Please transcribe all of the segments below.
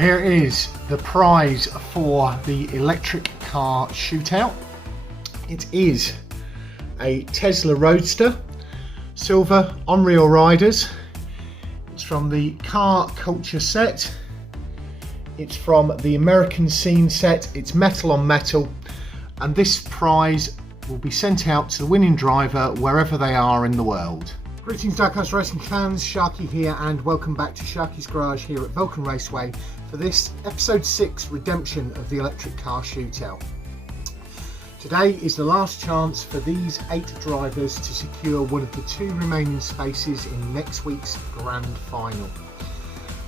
here is the prize for the electric car shootout. It is a Tesla Roadster, silver on-reel riders. It's from the Car Culture set. It's from the American Scene set. It's metal on metal, and this prize will be sent out to the winning driver wherever they are in the world. Greetings Diecast Racing fans, Sharky here, and welcome back to Sharky's Garage here at Vulcan Raceway for this episode 6 redemption of the electric car shootout. Today is the last chance for these 8 drivers to secure one of the 2 remaining spaces in next week's grand final.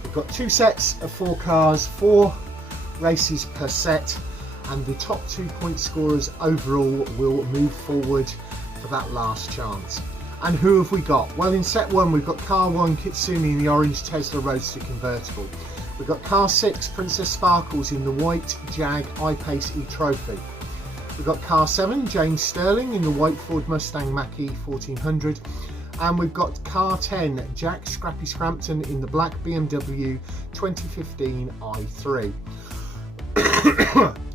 We've got 2 sets of 4 cars, 4 races per set, and the top 2 point scorers overall will move forward for that last chance. And who have we got? Well, in set 1 we've got car 1 Kitsune in the orange Tesla Roadster convertible. We've got car 6 Princess Sparkles in the white Jag I-Pace E-Trophy. We've got car 7 James Stirling in the white Ford Mustang Mach-E 1400. And we've got car 10 Jack Scrappy Scampton in the black BMW 2015 i3.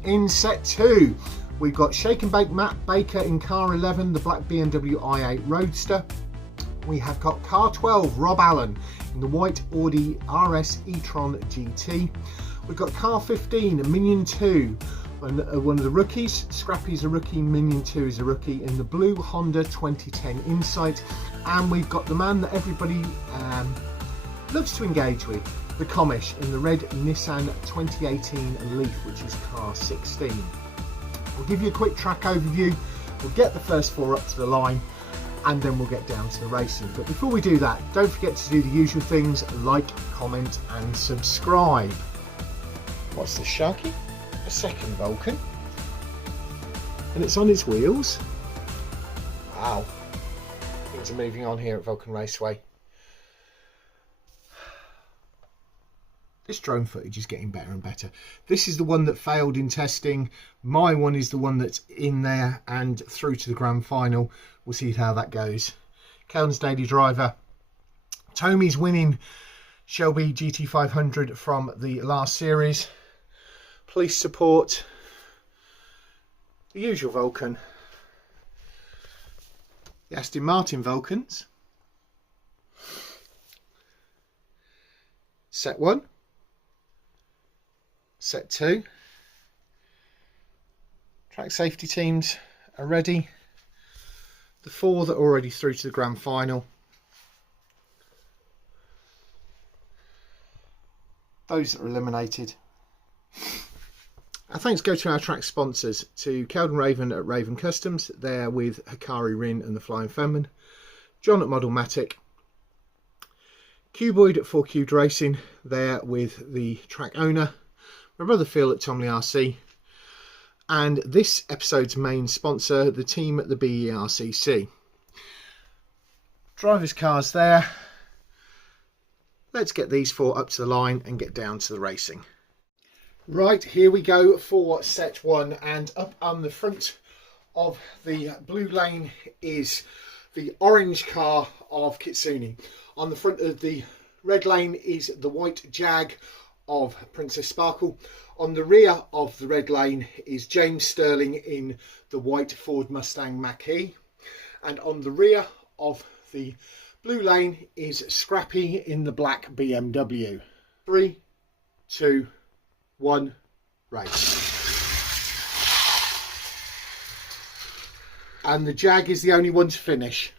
In set 2 we've got Shake and Bake Matt Baker in car 11, the black BMW i8 Roadster. We have got car 12 Rob Allen in the white Audi RS e-tron GT. We've got car 15 Minion 2, one of the rookies. Scrappy's a rookie, Minion 2 is a rookie, in the blue Honda 2010 Insight. And we've got the man that everybody loves to engage with, the Commish, in the red Nissan 2018 Leaf, which is car 16. We'll give you a quick track overview, we'll get the first 4 up to the line, and then we'll get down to the racing. But before we do that, don't forget to do the usual things: like, comment and subscribe. What's this, Sharky? A second Vulcan, and it's on its wheels. Wow, things are moving on here at Vulcan Raceway. This drone footage is getting better and better. This is the one that failed in testing. My one is the one that's in there and through to the grand final. We'll see how that goes. Kelton's daily driver. Tomy's winning Shelby GT500 from the last series. Police support. The usual Vulcan. The Aston Martin Vulcans. Set 1. Set 2. Track safety teams are ready. The 4 that are already through to the grand final. Those that are eliminated. Our thanks go to our track sponsors, to Kelton Raven at Raven Customs, there with Hikari Rin and the Flying Fenman. John at Modelmatic. Cuboid at 4 Cubed Racing, there with the track owner. My brother Phil at Tomley RC, and this episode's main sponsor, the team at the BERCC. Drivers' cars there. Let's get these 4 up to the line and get down to the racing. Right, here we go for set 1, and up on the front of the blue lane is the orange car of Kitsune. On the front of the red lane is the white Jag of Princess Sparkle. On the rear of the red lane is James Stirling in the white Ford Mustang Mach-E, and on the rear of the blue lane is Scrappy in the black BMW. 3, 2, 1, race. And the Jag is the only one to finish.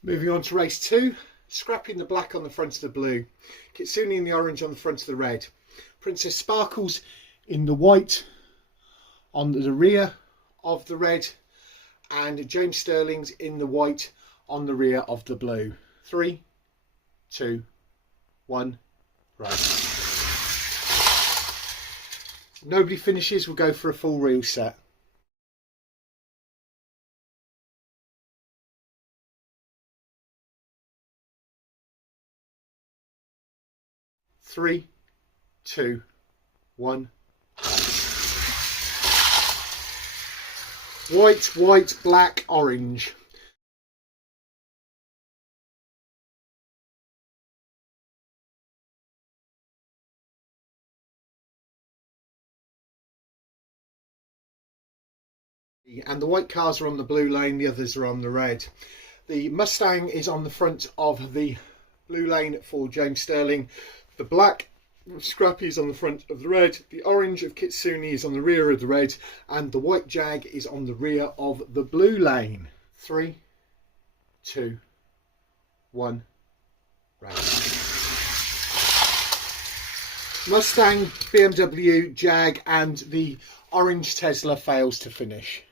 Moving on to race 2, Scrappy in the black on the front of the blue, Kitsune in the orange on the front of the red, Princess Sparkles in the white on the rear of the red, and James Stirling's in the white on the rear of the blue. 3, 2, 1, race. Nobody finishes, we'll go for a full reel set. 3, 2, 1. White, white, black, orange. And the white cars are on the blue lane, the others are on the red. The Mustang is on the front of the blue lane for James Stirling. The black Scrappy is on the front of the red. The orange of Kitsune is on the rear of the red. And the white Jag is on the rear of the blue lane. 3, 2, 1, race. Mustang, BMW, Jag and the orange Tesla fails to finish.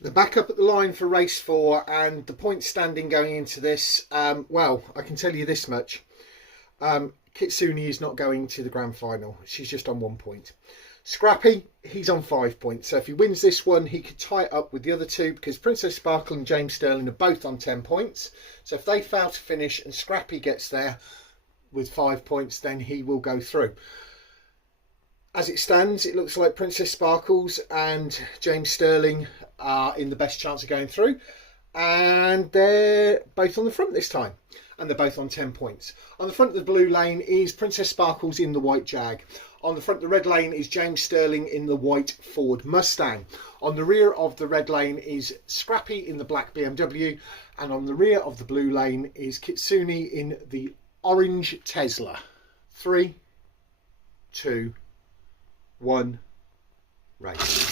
The backup at the line for race 4 and the point standing going into this, well, I can tell you this much. Kitsune is not going to the grand final. She's just on 1 point. Scrappy, he's on 5 points. So if he wins this one, he could tie it up with the other two because Princess Sparkle and James Stirling are both on 10 points. So if they fail to finish and Scrappy gets there with 5 points, then he will go through. As it stands, it looks like Princess Sparkles and James Stirling are in the best chance of going through. And they're both on the front this time. And they're both on 10 points. On the front of the blue lane is Princess Sparkles in the white Jag. On the front of the red lane is James Stirling in the white Ford Mustang. On the rear of the red lane is Scrappy in the black BMW. And on the rear of the blue lane is Kitsune in the orange Tesla. 3, 2, 1, race.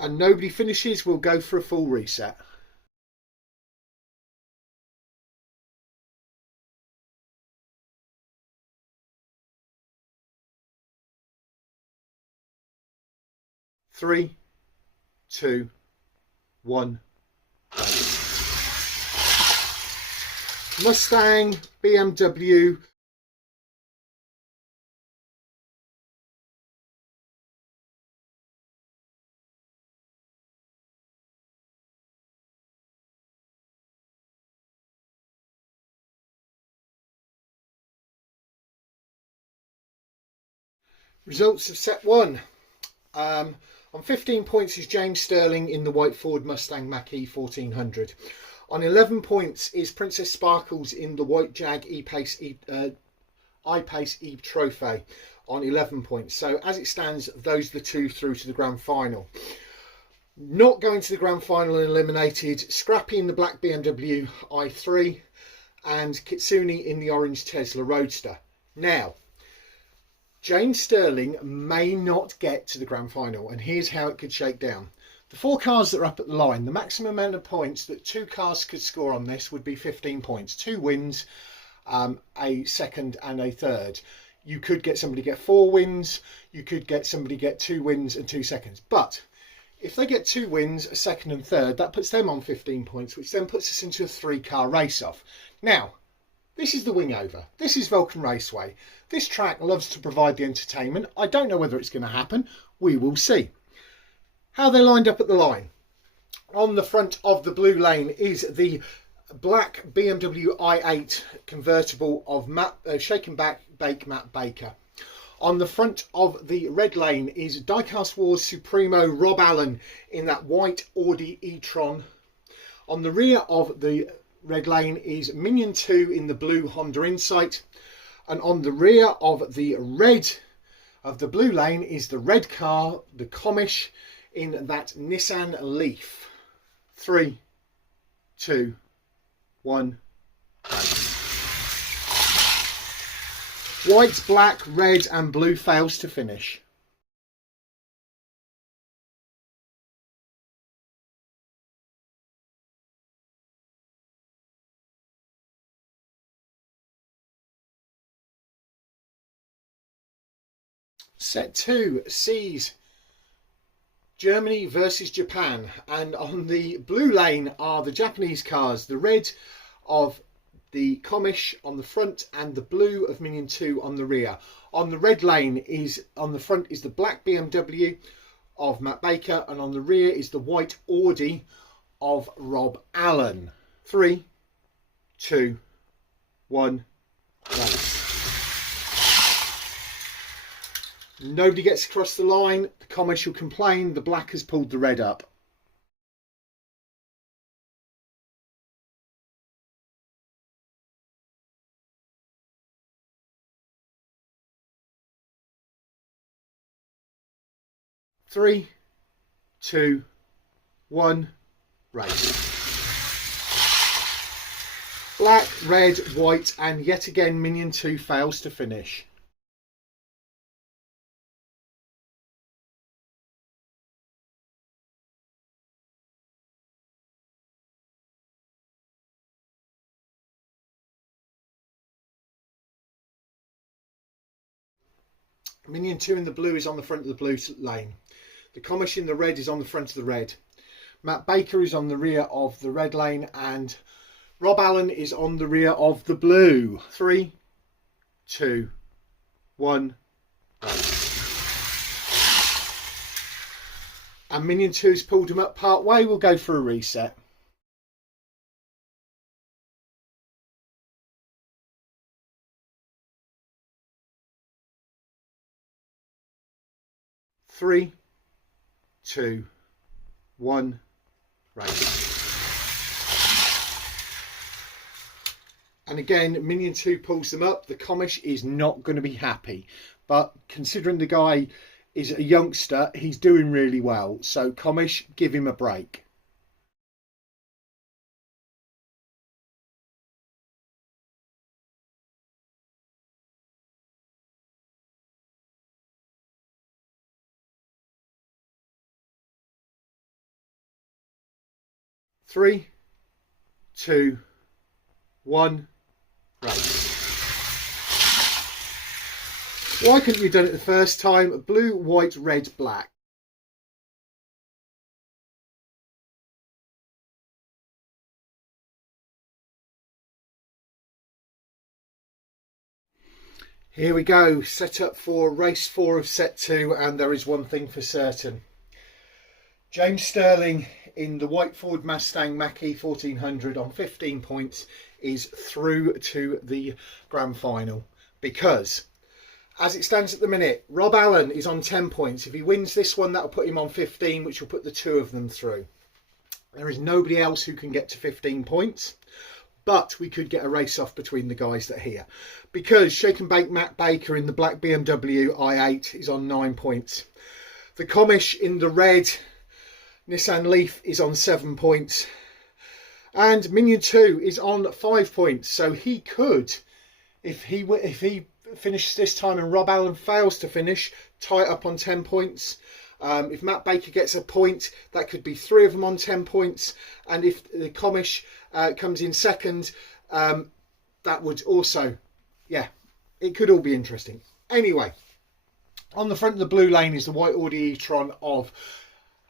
And nobody finishes, we'll go for a full reset. Three, 2, 1. Mustang, BMW. Results of set 1. On 15 points is James Stirling in the white Ford Mustang Mach-E 1400. On 11 points is Princess Sparkles in the white Jag I-Pace E Trophy on 11 points. So as it stands, those are the two through to the grand final. Not going to the grand final and eliminated, Scrappy in the black BMW i3 and Kitsune in the orange Tesla Roadster. Now, James Stirling may not get to the grand final, and here's how it could shake down. The 4 cars that are up at the line, the maximum amount of points that 2 cars could score on this would be 15 points. 2 wins, a second and a third. You could get somebody get 4 wins, you could get somebody get 2 wins and 2 seconds. But if they get 2 wins, a second and third, that puts them on 15 points, which then puts us into a 3-car race-off. Now, this is the wing over. This is Vulcan Raceway. This track loves to provide the entertainment. I don't know whether it's going to happen. We will see. How they're lined up at the line. On the front of the blue lane is the black BMW i8 convertible of Shake and Bake Matt Baker. On the front of the red lane is Diecast Wars Supremo Rob Allen in that white Audi e-tron. On the rear of the red lane is Minion 2 in the blue Honda Insight. And on the rear of the red of the blue lane is the red car, the Commish, in that Nissan Leaf. 3, 2, 1. White, black, red and blue fails to finish. Set 2 sees Germany versus Japan, and on the blue lane are the Japanese cars, the red of the Commish on the front and the blue of Minion 2 on the rear. On the red lane is, on the front is the black BMW of Matt Baker, and on the rear is the white Audi of Rob Allen. 3, 2, 1, race. Nobody gets across the line. The Commish will complain. The black has pulled the red up. Three, two, one, race. Black, red, white, and yet again Minion 2 fails to finish. Minion 2 in the blue is on the front of the blue lane. The Commish in the red is on the front of the red. Matt Baker is on the rear of the red lane, and Rob Allen is on the rear of the blue. 3, 2, 1. And Minion 2's pulled him up part way. We'll go for a reset. Three, 2, 1, race. And again, Minion 2 pulls them up. The Commish is not going to be happy, but considering the guy is a youngster, he's doing really well. So Commish, give him a break. Three, 2, 1, race. Why couldn't you have done it the first time? Blue, white, red, black. Here we go, set up for race 4 of set 2, and there is one thing for certain. James Stirling in the white Ford Mustang Mach-E 1400 on 15 points is through to the grand final, because as it stands at the minute, Rob Allen is on 10 points. If he wins this one, that'll put him on 15, which will put the two of them through. There is nobody else who can get to 15 points, but we could get a race off between the guys that are here, because Shake and Bake Matt Baker in the black BMW i8 is on 9 points. The Commish in the red Nissan Leaf is on 7 points, and Minion 2 is on 5 points. So he could, if he finishes this time and Rob Allen fails to finish, tie it up on 10 points. If Matt Baker gets a point, that could be 3 of them on 10 points, and if the Commish comes in second, that would also, yeah, it could all be interesting. Anyway, on the front of the blue lane is the white Audi e-tron of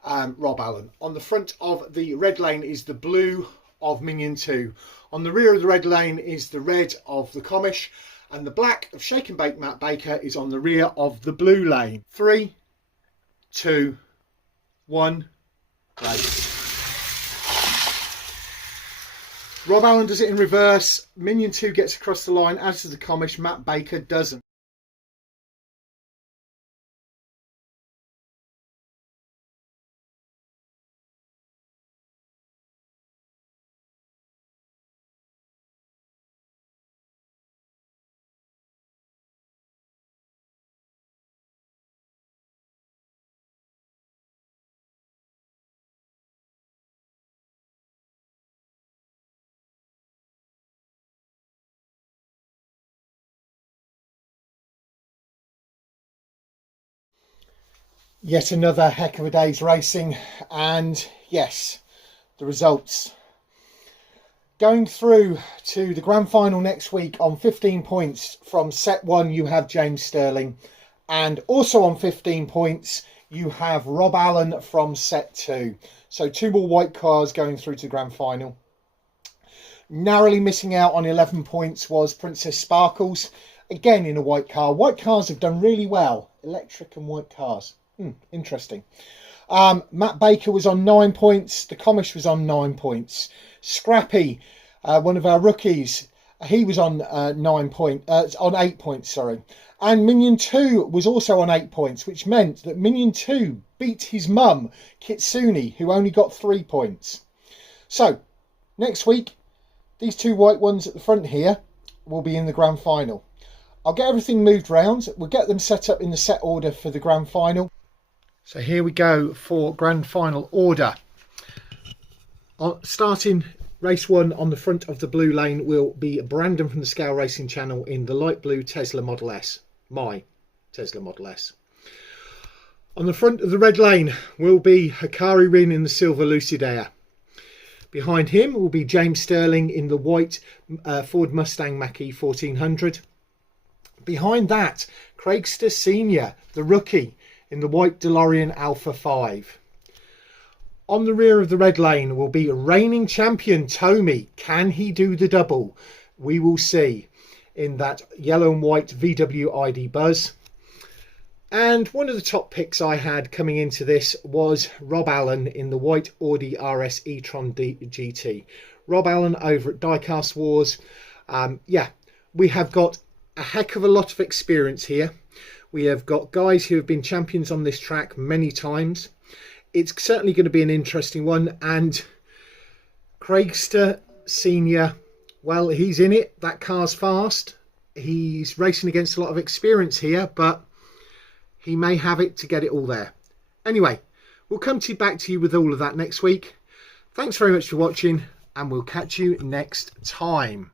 Rob Allen. On the front of the red lane is the blue of Minion 2. On the rear of the red lane is the red of the Commish, and the black of Shake and Bake Matt Baker is on the rear of the blue lane. 3, 2, 1, race. Rob Allen does it in reverse. Minion 2 gets across the line, as does the Commish. Matt Baker doesn't. Yet another heck of a day's racing, and yes, the results. Going through to the grand final next week on 15 points from set 1 you have James Stirling, and also on 15 points you have Rob Allen from set 2. So 2 more white cars going through to the grand final. Narrowly missing out on 11 points was Princess Sparkles, again in a white car. White cars have done really well, electric and white cars. Interesting. Matt Baker was on 9 points. The Commish was on 9 points. Scrappy, one of our rookies, he was on 8 points, sorry. And Minion 2 was also on 8 points, which meant that Minion 2 beat his mum, Kitsune, who only got 3 points. So, next week, these two white ones at the front here will be in the grand final. I'll get everything moved round. We'll get them set up in the set order for the grand final. So here we go for grand final order. Starting race 1 on the front of the blue lane will be Brandon from the Scale Racing channel in the light blue Tesla Model S. My Tesla Model S. On the front of the red lane will be Hikari Rin in the silver Lucid Air. Behind him will be James Stirling in the white Ford Mustang Mach-E 1400. Behind that, Craigster Senior, the rookie, in the white DeLorean Alpha 5. On the rear of the red lane will be reigning champion Tommy. Can he do the double? We will see in that yellow and white VW ID Buzz. And one of the top picks I had coming into this was Rob Allen in the white Audi RS e-tron GT. Rob Allen over at Diecast Wars. Yeah, we have got a heck of a lot of experience here. We have got guys who have been champions on this track many times. It's certainly going to be an interesting one. And Craigster Senior, well, he's in it. That car's fast. He's racing against a lot of experience here, but he may have it to get it all there. Anyway, we'll come back to you with all of that next week. Thanks very much for watching, and we'll catch you next time.